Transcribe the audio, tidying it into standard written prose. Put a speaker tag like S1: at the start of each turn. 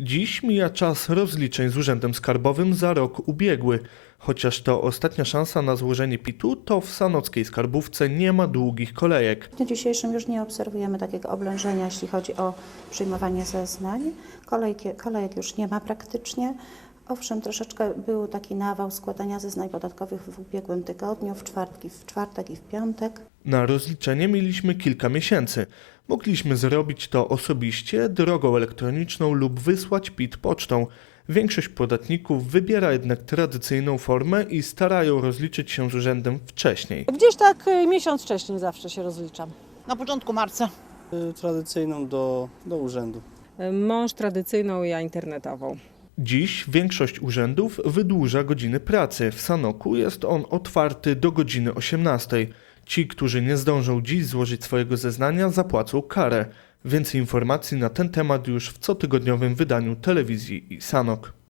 S1: Dziś mija czas rozliczeń z Urzędem Skarbowym za rok ubiegły. Chociaż to ostatnia szansa na złożenie PIT-u, to w sanockiej skarbówce nie ma długich kolejek.
S2: W dniu dzisiejszym już nie obserwujemy takiego oblężenia, jeśli chodzi o przyjmowanie zeznań. Kolejek już nie ma praktycznie. Owszem, troszeczkę był taki nawał składania zeznań podatkowych w ubiegłym tygodniu, w czwartek i w piątek.
S1: Na rozliczenie mieliśmy kilka miesięcy. Mogliśmy zrobić to osobiście, drogą elektroniczną lub wysłać PIT pocztą. Większość podatników wybiera jednak tradycyjną formę i starają rozliczyć się z urzędem wcześniej.
S3: Gdzieś tak miesiąc wcześniej zawsze się rozliczam.
S4: Na początku marca.
S5: Tradycyjną do urzędu.
S6: Mąż tradycyjną, ja internetową.
S1: Dziś większość urzędów wydłuża godziny pracy. W Sanoku jest on otwarty do godziny 18. Ci, którzy nie zdążą dziś złożyć swojego zeznania, zapłacą karę. Więcej informacji na ten temat już w cotygodniowym wydaniu telewizji i Sanok.